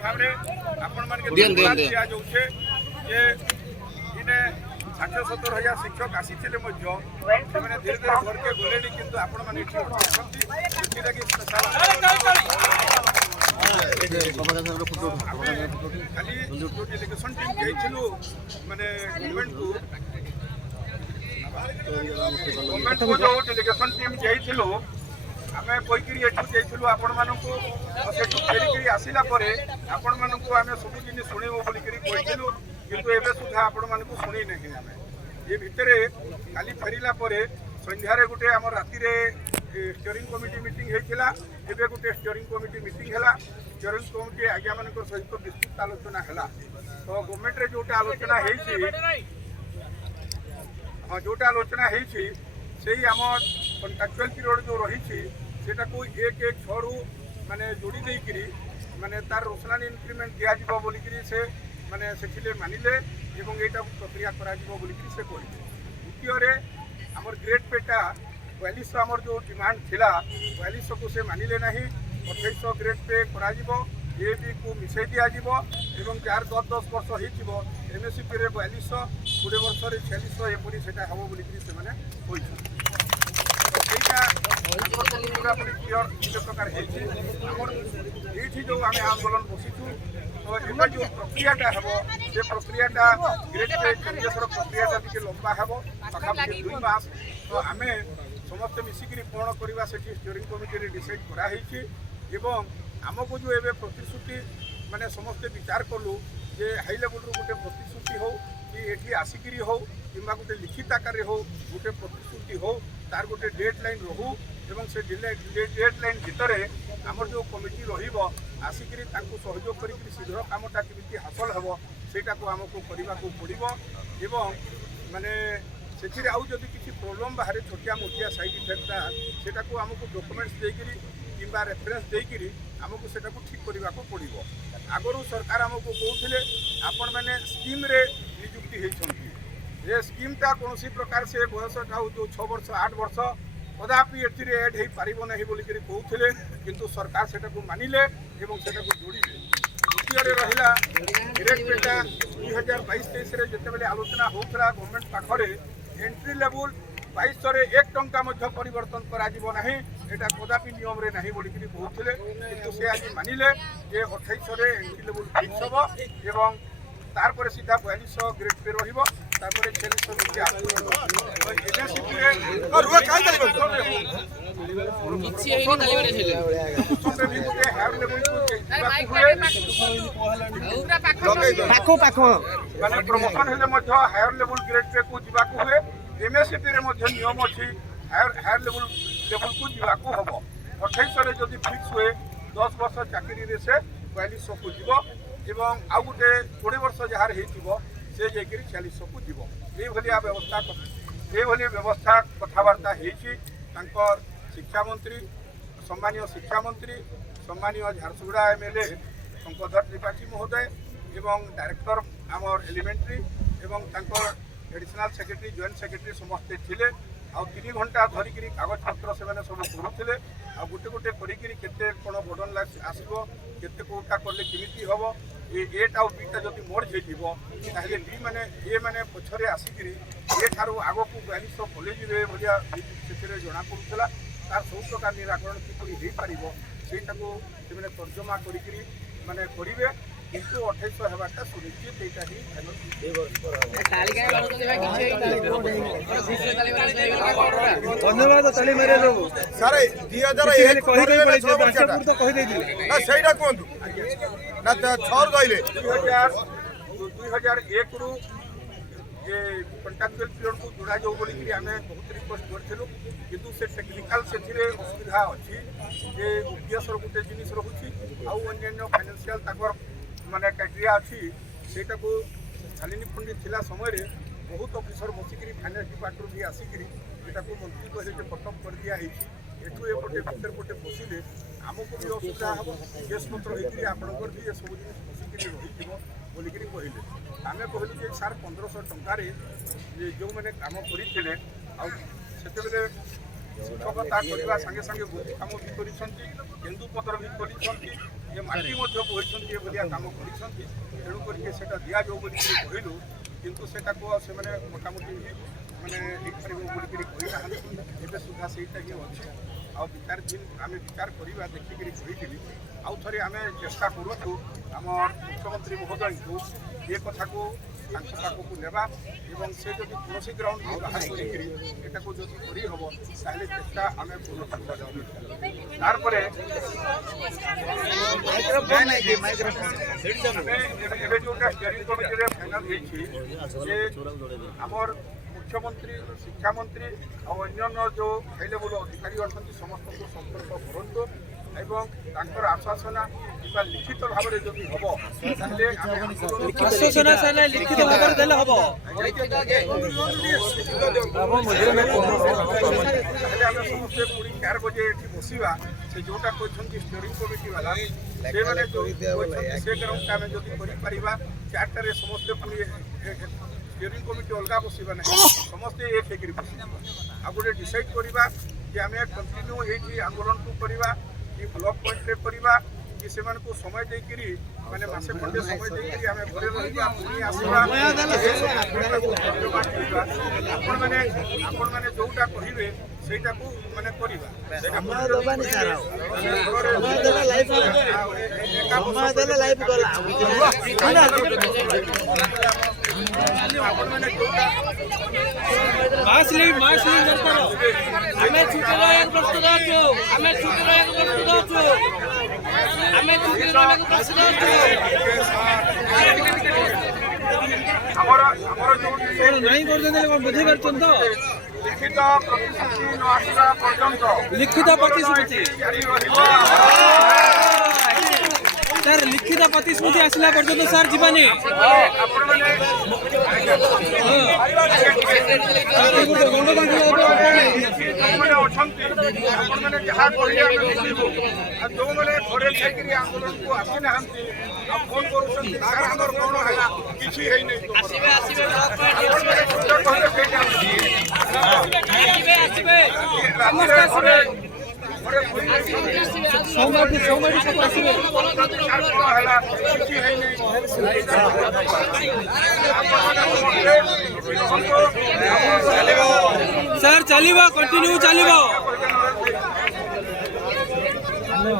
भाव में आपण मान के दिया जाउछे जे इने 60-70,000 शिक्षक आसीथिले मध्य से धीरे धीरे घर के गले किंतु आपण मान खाली जो डेलीगेशन टीम जाइलु माने गवर्नमेंट को जो डेलीगेशन टीम जाइलु आमे कोइकरी एठु जाइलु आपण मानकु सेठु फेरिकरी आसिला परे आपण मानकु आमे सब जिनि सुनेबो बोली करी कहिलु किंतु एबे सुधा आपण मानकु सुनी नहीं आमे ये भितरे काली फेरिला परे संध्यारे गुटे हमर राति रे स्टीयरिंग कमिटी मीटिंग हेतिला एबे गुटे स्टीयरिंग कमिटी मीटिंग हेला स्टीयरिंग कमिटी आज्ञा मानकर सहित विस्तृत आलोचना हेला तो गवर्नमेंट रे जोटा आलोचना हेछि जोटा आलोचना हेछि सेही हमर कॉन्ट्रैक्चुअल पीरियड जो रही सेटा को 1-1-6 रु माने जोड़ी देकरी माने तार रोशनानी इंक्रीमेंट दिया जिवो बोली करी से माने सेठिले मानिले एवं एटा प्रक्रिया करा जिवो बोली करी से कहले द्वितीय रे हमर ग्रेड पेटा 4200 हमर जो डिमांड थिला 4200 को से मानिले नहीं 2800 ग्रेड पे करा जिवो ए बी को मिसै दिया जिवो एवं 4-10 वर्ष होई जिवो एमएससी रे 4200 20 वर्ष रे 4600 एपरि सेटा हबो बोली करी से माने होई प्रकार जो आम आंदोलन बसीचु तो एवं जो प्रक्रियाटा हम से प्रक्रियाटा ग्रेड पे चेंजेसर प्रक्रियाटा टी लंबा हम पाखापाखि 2 मास तो आम समस्ते मिसिकी कौन करवा से स्टीयरिंग कमिटी डिसाइड कराई आमको जो एवं प्रतिश्रुति माने समस्ते विचार कलु जे हाई लेवल रू गोटे प्रतिश्रुति हो कि एठी आसिकी हो कि गोटे लिखित आकार हो गोटे प्रतिश्रुति हो तार गोटे डेडलाइन रहू एवं से डेडलाइन भितर आमर जो कमिटी रहिबो आसिकी सहयोग कर शीघ्र कामटा केମିତି हासिल हेबो सेटा को आमको करने को पड़ो एवं माने से आउ जदि किसी प्रोब्लेम बाहर छोटिया मोटिया साइड इफेक्टा सेटा को आमको डॉक्यूमेंट्स देकरी किंबा रेफरेंस देकरी आमको सेटा को ठीक करने को पड़ो आगरू सरकार आमको कहते आपण मैंने स्कीम रे नियुक्ति होती ये स्कीमटा कौन प्रकार से बयसटा जो 6 वर्ष 8 वर्ष कदापि एड हो पार ना बोलिक कहते किंतु सरकार सेटा को मानिले एवं सेटा को जोड़िले द्वितीय रहा ग्रेड पेटा 2022-23 जिते आलोचना होता गवर्नमेंट पाखरे एंट्री लेवल 2200 1 टंका परिवर्तन करा कदापि नियम रे नहीं बोलिक कहते किंतु से आज मानिले जे 2800 एंट्री लेवल फिक्स हम एवं तार सीधा 4200 ग्रेड पे रहिबो तापर 4600 रुपया प्रमोशन हेले हायर लेवल ग्रेड पे को जीवा को हुए एमएससी रे नियम अच्छी हायर लेवल को जीवा को हम 2800 जदि फिक्स हुए 10 वर्ष चाकरी रे से 4200 को जीव एवं आउ गोटे 20 वर्ष जार से जाकर 4600 को जीव ये व्यवस्था कथबार्ता शिक्षा मंत्री सम्मानीय शिक्षा मंत्री सम्मानीय झारसुगुड़ा एमएलए शंकरधर त्रिपाठी महोदय एवं डायरेक्टर आमर एलिमेंट्री एवं एडिशनल सेक्रेटरी जॉइंट सेक्रेटरी समस्ते थिले आ 3 घंटा धरिक कागज पत्र से सब करुले आ गोटे गोटे करते कौन बर्डन आसो केते कोटा कले केमिति हम एटा बीटा जब मर्ज होते डी माने ए माने पछरे आसिक ये ठार आग को 4200 कॉलेज भाया से जना पड़ूला तार सब प्रकार निराकरण किपरि हो पार से तर्जमा करी माने करेंगे किंतु 2800 होगाटा सुनिश्चित यहाँ धन्यवाद ताली मारे सारे 2001 कहतु ना 6 कहले 2001 रु ये कॉन्ट्रैक्चुअल पीरियड को जोड़ा जाऊ बोली आम बहुत रिक्वेस्ट करूँ किंतु से टेक्निकल से असुविधा अच्छी जे ओपीएस गोटे जिनिस रोचे आउ फाइनेंशियल माने क्राइटेरिया अच्छी सेटा को शालिनी पंडित थिला समय रे बहुत ऑफिसर बसिक फाइनेंस डिपार्टमेंट भी आसिक को मंत्री कहले कटअप कर दिया एठू एपटे भीतर पटे बसिले आमको भी असुविधा हम केस पत्र होकर आपंकर भी ये सब जिन बसिक रही बोलिक कहले आम कहलु जे सार 1500 टंकार जो मैंने कम करते से शिक्षकता करने सागे सागे बहुत कम भी कर केन्दुपत्र भी कर ଯେ ମାଟି ମଧ୍ୟ ବୋହିଛନ୍ତି ଏଭଳିଆ କାମ କରିଛନ୍ତି ତେଣୁ କରିକି ସେଟା ଦିଆଯାଉ ବୋଲିକିରି କହିଲୁ କିନ୍ତୁ ସେଟାକୁ ସେମାନେ ମୋଟାମୋଟି ମାନେ ହେଇପାରିବ ବୋଲିକିରି କହିନାହାନ୍ତି ଏବେ ସୁଦ୍ଧା ସେଇଟା ହିଁ ଅଛି ଆଉ ଆମେ ବିଚାର କରିବା ଦେଖିକିରି କହିଥିଲି ଆଉ ଥରେ ଆମେ ଚେଷ୍ଟା କରୁଛୁ ଆମ ମୁଖ୍ୟମନ୍ତ୍ରୀ ମହୋଦୟଙ୍କୁ ଏ କଥାକୁ ତାଙ୍କ ପାଖକୁ ନେବା ଏବଂ ସେ ଯଦି କୌଣସି ଗ୍ରାଉଣ୍ଡକୁ ବାହାର କରିକିରି ଏଟାକୁ ଯଦି କରିହେବ ତାହେଲେ ଚେଷ୍ଟା ଆମେ ପୂର୍ଣ୍ଣ ତାପରେ ଏବେ ଯେଉଁଟା ଷ୍ଟିୟରିଂ କମିଟିରେ ଫାଇନାଲ ହେଇଛି ଯେ ଆମର ମୁଖ୍ୟମନ୍ତ୍ରୀ ଶିକ୍ଷାମନ୍ତ୍ରୀ ଆଉ ଅନ୍ୟାନ୍ୟ ଯେଉଁ ହାଇ ଲେଭେଲ ଅଧିକାରୀ ଅଛନ୍ତି ସମସ୍ତଙ୍କୁ ସମ୍ପର୍କ କରନ୍ତୁ ଏବଂ ତାଙ୍କର ଆଶ୍ୱାସନା କିମ୍ବା ଲିଖିତ ଭାବରେ ଯଦି ହେବ ତାହେଲେ ଆଶ୍ୱାସନା ସାରା ଲିଖିତ ଭାବରେ ଦେଲେ ହେବ ତାହେଲେ ଆମେ ସମସ୍ତେ ପୁଣି 4 ବଜେ ଏଠି ବସିବା ସେ ଯେଉଁଟା କହିଛନ୍ତି ଷ୍ଟିୟରିଂ କମିଟି ବାଲା ସେମାନେ ଯେଉଁ କହିଛନ୍ତି ସେ ଗ୍ରାଉଣ୍ଡଟା ଆମେ ଯଦି କରିପାରିବା 4ଟାରେ ସମସ୍ତେ ପୁଣି ଷ୍ଟିୟରିଂ କମିଟି ଅଲଗା ବସିବା ନାହିଁ ସମସ୍ତେ ଏକ ହେଇକିରି ବସିବା ଆଉ ଗୋଟେ ଡିସାଇଡ୍ କରିବା ଯେ ଆମେ କଣ୍ଟିନ୍ୟୁ ଏଇଠି ଆନ୍ଦୋଳନକୁ କରିବା कि ब्लॉक पॉइंट କରିବା कि ସେମାନଙ୍କୁ ସମୟ ଦେଇକିରି ମାନେ ମାସେ ଖଣ୍ଡେ ସମୟ ଦେଇକିରି ଆମେ ଘରେ ରହିବା ପୁଣି ଆସିବା ଆପଣମାନେ ଯୋଉଟା କହିବେ ସେଇଟାକୁ ମାନେ କରିବା लिखित प्रतिश्रुति सर लिखित प्रतिश्रुति आसला पर्यंत सर जीवानी फोन सर चलिबो कंटिन्यू चलिबो